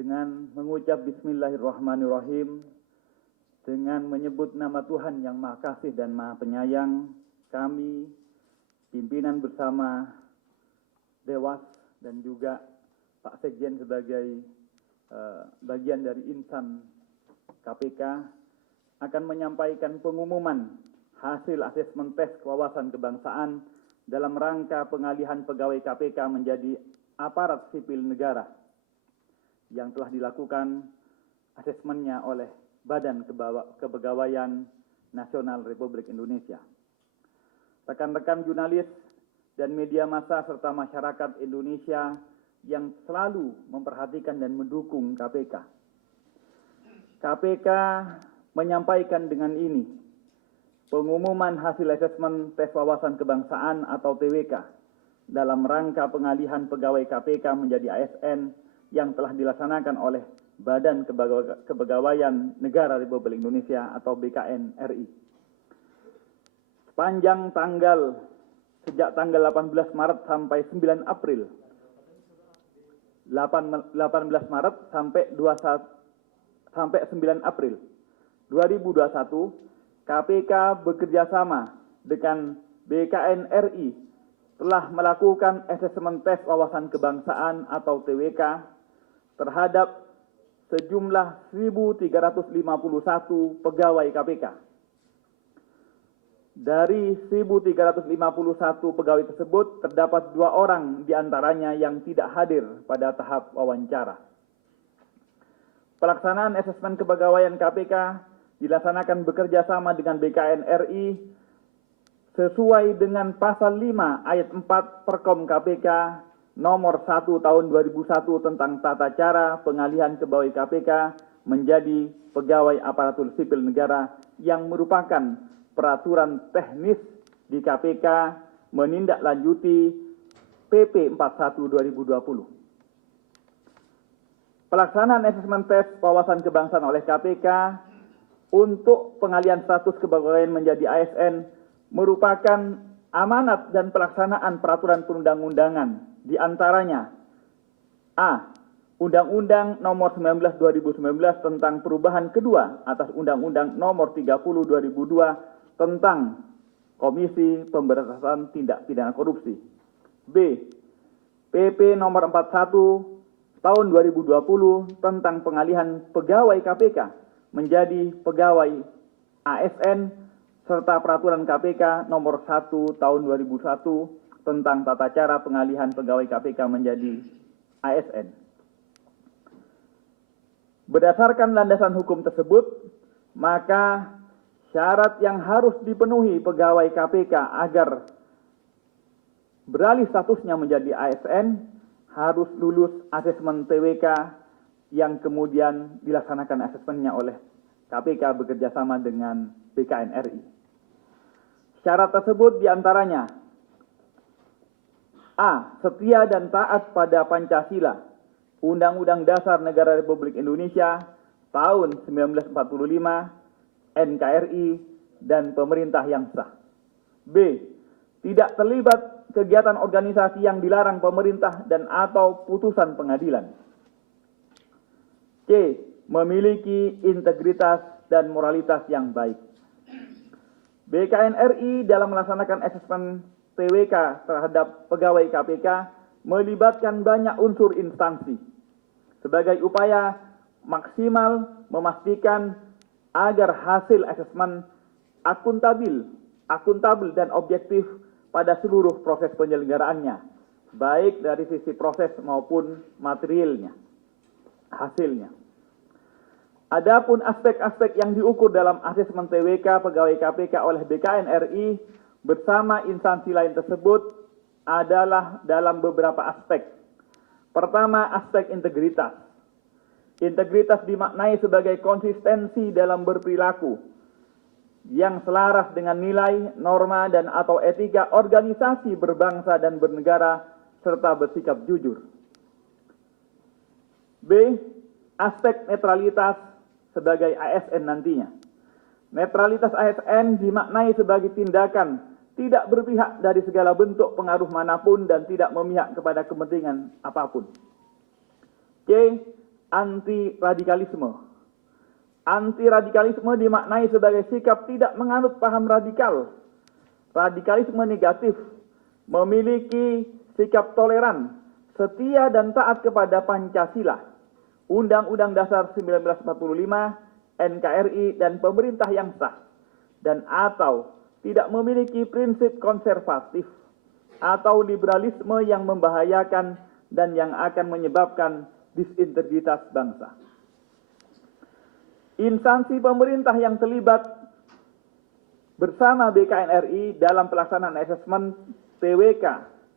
dengan mengucap Bismillahirrahmanirrahim, dengan menyebut nama Tuhan yang Maha Kasih dan Maha Penyayang, kami, pimpinan bersama Dewas dan juga Pak Sekjen sebagai bagian dari insan KPK, akan menyampaikan pengumuman hasil asesmen tes kewawasan kebangsaan dalam rangka pengalihan pegawai KPK menjadi aparat sipil negara yang telah dilakukan asesmennya oleh Badan Kepegawaian Nasional Republik Indonesia. Rekan-rekan jurnalis dan media massa serta masyarakat Indonesia yang selalu memperhatikan dan mendukung KPK. KPK menyampaikan dengan ini pengumuman hasil asesmen tes wawasan kebangsaan atau TWK dalam rangka pengalihan pegawai KPK menjadi ASN yang telah dilaksanakan oleh Badan Kepegawaian Negara Republik Indonesia atau BKN RI. Sepanjang sejak tanggal 18 Maret sampai 9 April 18 Maret sampai 9 April 2021, KPK bekerjasama dengan BKN RI telah melakukan asesmen tes wawasan kebangsaan atau TWK terhadap sejumlah 1.351 pegawai KPK. Dari 1.351 pegawai tersebut, terdapat 2 orang diantaranya yang tidak hadir pada tahap wawancara. Pelaksanaan asesmen kepegawaian KPK dilaksanakan bekerja sama dengan BKN RI sesuai dengan pasal 5 ayat 4 Perkom KPK nomor 1 tahun 2001 tentang tata cara pengalihan pegawai KPK menjadi pegawai aparatur sipil negara yang merupakan peraturan teknis di KPK menindaklanjuti PP 41 2020. Pelaksanaan asesmen tes wawasan kebangsaan oleh KPK untuk pengalihan status kepegawaian menjadi ASN merupakan amanat dan pelaksanaan peraturan perundang-undangan, di antaranya A. Undang-Undang Nomor 19 2019 tentang perubahan kedua atas Undang-Undang Nomor 30 2002 tentang Komisi Pemberantasan Tindak Pidana Korupsi. B. PP Nomor 41 Tahun 2020 tentang pengalihan pegawai KPK menjadi pegawai ASN serta peraturan KPK nomor 1 tahun 2001 tentang tata cara pengalihan pegawai KPK menjadi ASN. Berdasarkan landasan hukum tersebut, maka syarat yang harus dipenuhi pegawai KPK agar beralih statusnya menjadi ASN harus lulus asesmen TWK yang kemudian dilaksanakan asesmennya oleh KPK bekerjasama dengan BKN RI. Syarat tersebut diantaranya A. Setia dan taat pada Pancasila, Undang-Undang Dasar Negara Republik Indonesia tahun 1945, NKRI, dan pemerintah yang sah. B. Tidak terlibat kegiatan organisasi yang dilarang pemerintah dan atau putusan pengadilan. C. Memiliki integritas dan moralitas yang baik. BKN RI dalam melaksanakan asesmen TWK terhadap pegawai KPK melibatkan banyak unsur instansi sebagai upaya maksimal memastikan agar hasil asesmen akuntabel dan objektif pada seluruh proses penyelenggaraannya, baik dari sisi proses maupun materialnya, hasilnya. Adapun aspek-aspek yang diukur dalam asesmen TWK pegawai KPK oleh BKN RI bersama instansi lain tersebut adalah dalam beberapa aspek. Pertama, aspek integritas. Integritas dimaknai sebagai konsistensi dalam berperilaku yang selaras dengan nilai, norma, dan atau etika organisasi berbangsa dan bernegara serta bersikap jujur. B. Aspek netralitas sebagai ASN nantinya. Netralitas ASN dimaknai sebagai tindakan tidak berpihak dari segala bentuk pengaruh manapun dan tidak memihak kepada kepentingan apapun. C. anti-radikalisme. Anti-radikalisme dimaknai sebagai sikap tidak menganut paham radikal. Radikalisme negatif memiliki sikap toleran, setia dan taat kepada Pancasila, Undang-Undang Dasar 1945, NKRI, dan pemerintah yang sah, dan atau tidak memiliki prinsip konservatif atau liberalisme yang membahayakan dan yang akan menyebabkan disintegritas bangsa. Instansi pemerintah yang terlibat bersama BKNRI dalam pelaksanaan asesmen TWK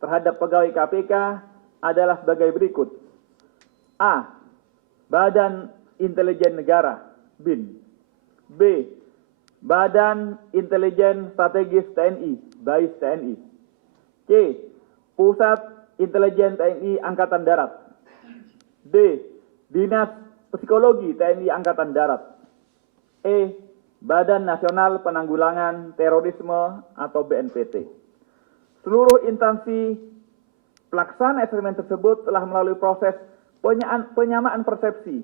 terhadap pegawai KPK adalah sebagai berikut. A. Badan Intelijen Negara, BIN. B. Badan Intelijen Strategis TNI, BAIS TNI. C. Pusat Intelijen TNI Angkatan Darat. D. Dinas Psikologi TNI Angkatan Darat. E. Badan Nasional Penanggulangan Terorisme atau BNPT. Seluruh instansi pelaksana asesmen tersebut telah melalui proses penyamaan persepsi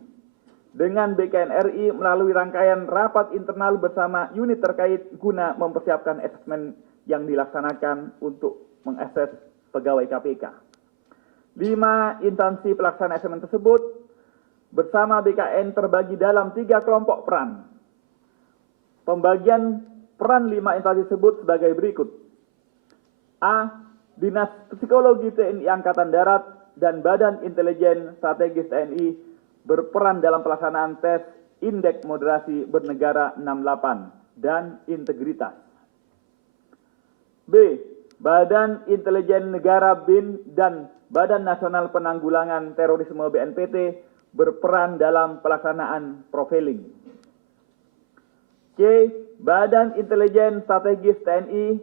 dengan BKNRI melalui rangkaian rapat internal bersama unit terkait guna mempersiapkan asesmen yang dilaksanakan untuk mengakses pegawai KPK. 5 instansi pelaksana asesmen tersebut bersama BKN terbagi dalam 3 kelompok peran. Pembagian peran 5 instansi tersebut sebagai berikut. A. Dinas Psikologi TNI Angkatan Darat dan Badan Intelijen Strategis TNI berperan dalam pelaksanaan tes Indeks Moderasi Bernegara 68 dan Integritas. B. Badan Intelijen Negara BIN dan Badan Nasional Penanggulangan Terorisme BNPT berperan dalam pelaksanaan profiling. C. Badan Intelijen Strategis TNI,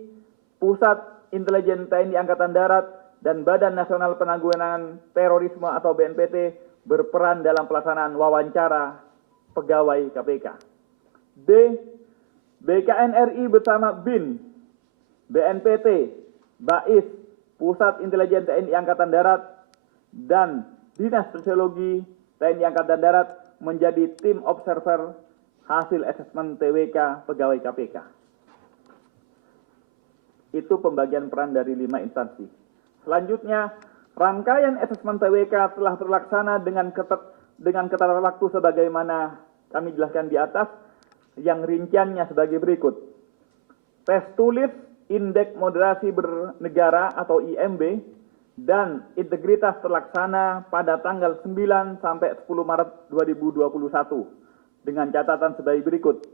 Pusat Intelijen TNI Angkatan Darat, dan Badan Nasional Penanggulangan Terorisme atau BNPT berperan dalam pelaksanaan wawancara pegawai KPK. D. BKNRI bersama BIN, BNPT, BAIS, Pusat Intelijen TNI Angkatan Darat, dan Dinas Psikologi TNI Angkatan Darat menjadi tim observer hasil asesmen TWK pegawai KPK. Itu pembagian peran dari 5 instansi. Selanjutnya, rangkaian asesmen TWK telah terlaksana dengan ketat waktu sebagaimana kami jelaskan di atas, yang rinciannya sebagai berikut. Tes tulis Indeks Moderasi Bernegara atau IMB dan integritas terlaksana pada tanggal 9 sampai 10 Maret 2021 dengan catatan sebagai berikut.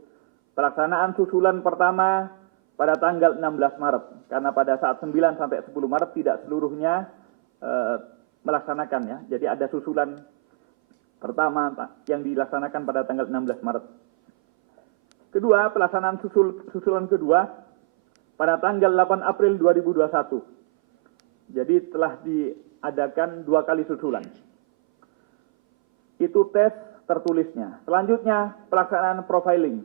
Pelaksanaan susulan pertama pada tanggal 16 Maret, karena pada saat 9 sampai 10 Maret tidak seluruhnya melaksanakan ya. Jadi ada susulan pertama yang dilaksanakan pada tanggal 16 Maret. Kedua, pelaksanaan susulan kedua pada tanggal 8 April 2021. Jadi telah diadakan 2 kali susulan. Itu tes tertulisnya. Selanjutnya, pelaksanaan profiling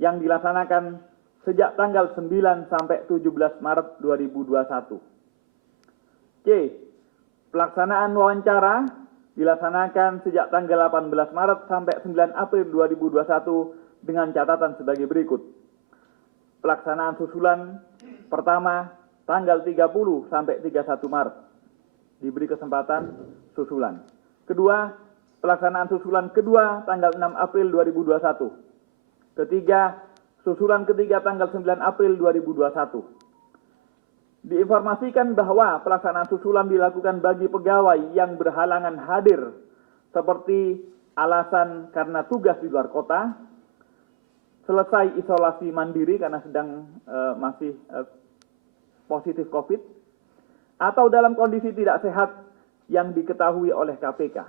yang dilaksanakan sejak tanggal 9 sampai 17 Maret 2021. C. Pelaksanaan wawancara dilaksanakan sejak tanggal 18 Maret sampai 9 April 2021 dengan catatan sebagai berikut. Pelaksanaan susulan pertama tanggal 30 sampai 31 Maret. Diberi kesempatan susulan. Kedua, pelaksanaan susulan kedua tanggal 6 April 2021. Ketiga, susulan ketiga tanggal 9 April 2021. Diinformasikan bahwa pelaksanaan susulan dilakukan bagi pegawai yang berhalangan hadir seperti alasan karena tugas di luar kota, selesai isolasi mandiri karena sedang masih positif COVID, atau dalam kondisi tidak sehat yang diketahui oleh KPK.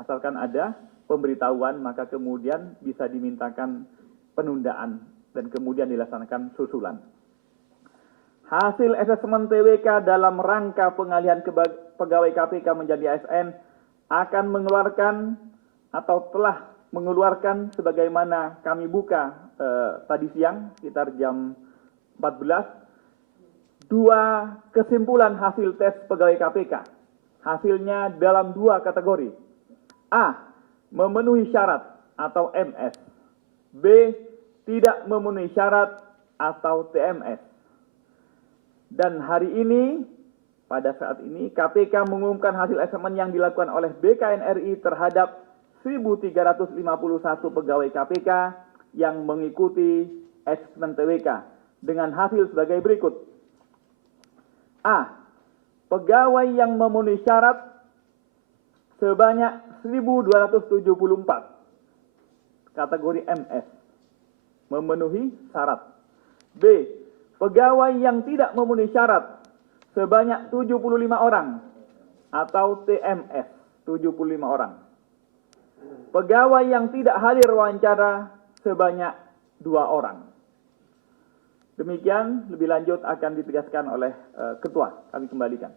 Asalkan ada pemberitahuan, maka kemudian bisa dimintakan penundaan dan kemudian dilaksanakan susulan. Hasil asesmen TWK dalam rangka pengalihan pegawai KPK menjadi ASN akan mengeluarkan atau telah mengeluarkan sebagaimana kami buka tadi siang sekitar jam 14, 2 kesimpulan hasil tes pegawai KPK. Hasilnya dalam 2 kategori. A. memenuhi syarat atau MS. B. Tidak memenuhi syarat atau TMS. Dan hari ini, pada saat ini, KPK mengumumkan hasil asesmen yang dilakukan oleh BKNRI terhadap 1.351 pegawai KPK yang mengikuti asesmen TWK dengan hasil sebagai berikut. A. Pegawai yang memenuhi syarat sebanyak 1.274. Kategori MS. Memenuhi syarat. B. Pegawai yang tidak memenuhi syarat sebanyak 75 orang atau TMS 75 orang. Pegawai yang tidak hadir wawancara sebanyak 2 orang. Demikian, lebih lanjut akan ditegaskan oleh Ketua. Kami kembalikan.